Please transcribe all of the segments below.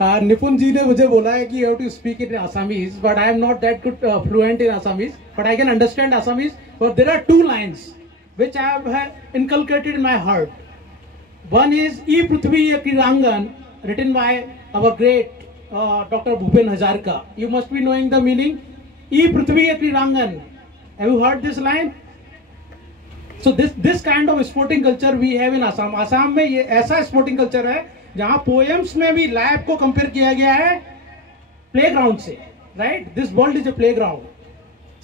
निपुण जी ने मुझे बोला है कि you have to speak in Assamese, but I am not that good fluent in Assamese, but I can understand Assamese. But there are two lines which I have inculcated in my heart. One is "E Prithvi Ye Kirangan," written by our great Dr. Bhupen Hazarika. You must be knowing the meaning. "E Prithvi Ye Kirangan." Have you heard this line? So this kind of sporting culture we have in Assam. Assam में ये ऐसा sporting culture है जहाँ poems में भी lab को compare किया गया है प्लेग्राउंड से, right? This world is a playground.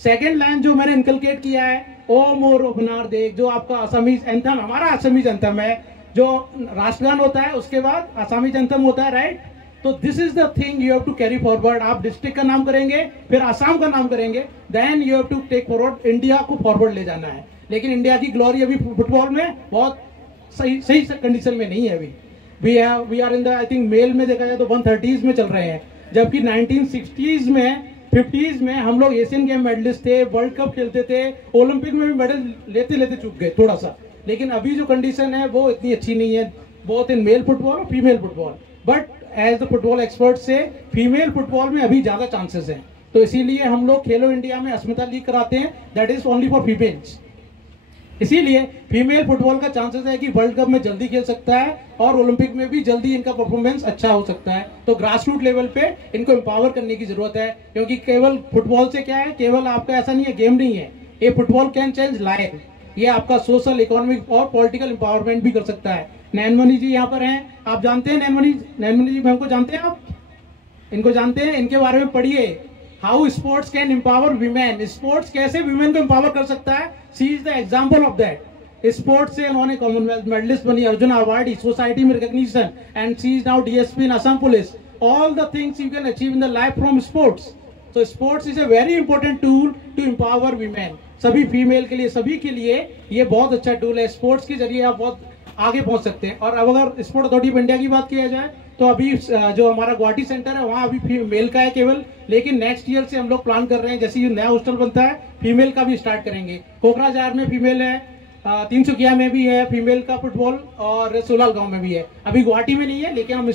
Second line जो मैंने इनकलकेट किया है, ओ मोर अपनार देख, जो आपका असमीज एंथम, हमारा असमीज एंथम है, जो राष्ट्रगान होता है उसके बाद असमीज एंथम होता है, राइट? तो this is the thing you have to carry forward. आप डिस्ट्रिक्ट का नाम करेंगे, फिर आसाम का नाम करेंगे, then you have to take forward. India को फॉरवर्ड ले जाना है. लेकिन इंडिया की ग्लोरी अभी फुटबॉल में बहुत सही कंडीशन में नहीं है. अभी we are in the, I think male में देखा जाए तो 130s में चल रहे हैं, जबकि 1960s में 50s में हम लोग एशियन गेम मेडलिस्ट थे, वर्ल्ड कप खेलते थे, ओलंपिक में भी मेडल लेते लेते चूक गए थोड़ा सा. लेकिन अभी जो कंडीशन है वो इतनी अच्छी नहीं है, बोथ इन मेल फुटबॉल और female football. But as the football expert से फीमेल फुटबॉल में अभी ज़्यादा चांसेस हैं. तो इसीलिए हम लोग खेलो इंडिया में अस्मिता लीग कराते हैं, that is only for females. इसीलिए फीमेल फुटबॉल का चांसेस है कि वर्ल्ड कप में जल्दी खेल सकता है और ओलंपिक में भी जल्दी इनका परफॉर्मेंस अच्छा हो सकता है. तो ग्रास रूट लेवल पे इनको एम्पावर करने की जरूरत है, क्योंकि केवल फुटबॉल से क्या है, केवल आपका ऐसा नहीं है, गेम नहीं है ये. Football can change life. ये आपका सोशल, इकोनॉमिक और पॉलिटिकल एम्पावरमेंट भी कर सकता है. नैनमणि जी यहाँ पर हैं, आप जानते हैं नैनमणि जी मैम को जानते हैं आप? इनको जानते हैं? इनके बारे में पढ़िए, how sports can empower women. Sports कैसे वीमेन को एम्पावर कर सकता है, she is the example of that. Sports से उन्होंने कॉमनवेल्थ मेडलिस्ट बनी, अर्जुन अवार्ड, सोसाइटी में recognition, and she is now DSP in Assam police. All the things you can achieve in the life from sports. तो sports is a very important tool to empower women. सभी female के लिए, सभी के लिए ये बहुत अच्छा टूल है. स्पोर्ट्स के जरिए आप बहुत आगे पहुंच सकते हैं. और अब अगर स्पोर्ट अथॉरिटी ऑफ इंडिया की बात किया जाए तो अभी जो हमारा गुवाहाटी सेंटर है वहाँ अभी मेल का है केवल, लेकिन नेक्स्ट ईयर से हम लोग प्लान कर रहे हैं, जैसे ये नया हॉस्टल बनता है फीमेल का भी स्टार्ट करेंगे. कोकराझार में फीमेल है, तिनसुकिया में भी है फीमेल का फुटबॉल, और सोलाल गांव में भी है. अभी गुवाहाटी में नहीं है, लेकिन हम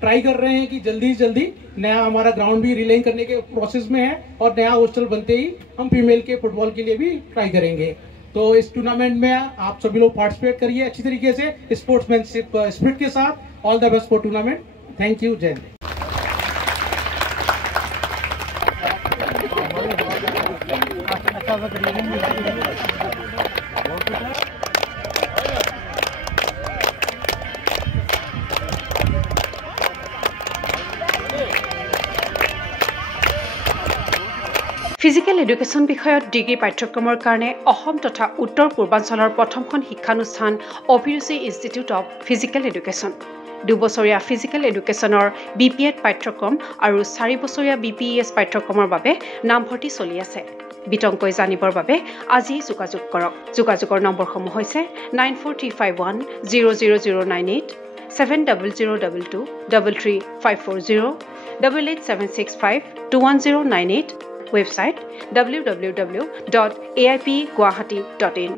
ट्राई कर रहे हैं कि जल्दी से जल्दी नया हमारा ग्राउंड भी रिलेइंग करने के प्रोसेस में है, और नया हॉस्टल बनते ही हम फीमेल के फुटबॉल के लिए भी ट्राई करेंगे. तो इस टूर्नामेंट में आप सभी लोग पार्टिसिपेट करिए अच्छी तरीके से, स्पोर्ट्समैनशिप स्पिरिट के साथ. All the best for tournament. Thank you. जय हिंद. ফিজিকেল এডুকেশ্যন বিষয়ত ডিগ্ৰী পাঠ্যক্ৰমৰ কাৰণে অসম তথা উত্তৰ পূৰ্বাঞ্চলৰ প্ৰথমখন শিক্ষানুষ্ঠান অভিৰুচি ইনষ্টিটিউট অৱ ফিজিকেল এডুকেশ্যন. 2 বছৰীয়া ফিজিকেল এডুকেশ্যনৰ BPEd পাঠ্যক্ৰম আৰু 4 বছৰীয়া BPES পাঠ্যক্ৰমৰ বাবে নামভৰ্তি চলি আছে. বিতংকৈ জানিবৰ বাবে আজি যোগাযোগ কৰক. যোগাযোগৰ নম্বৰসমূহ হৈছে 9435100098, 7002 33540, 88765210998. Website www.aipguwahati.in.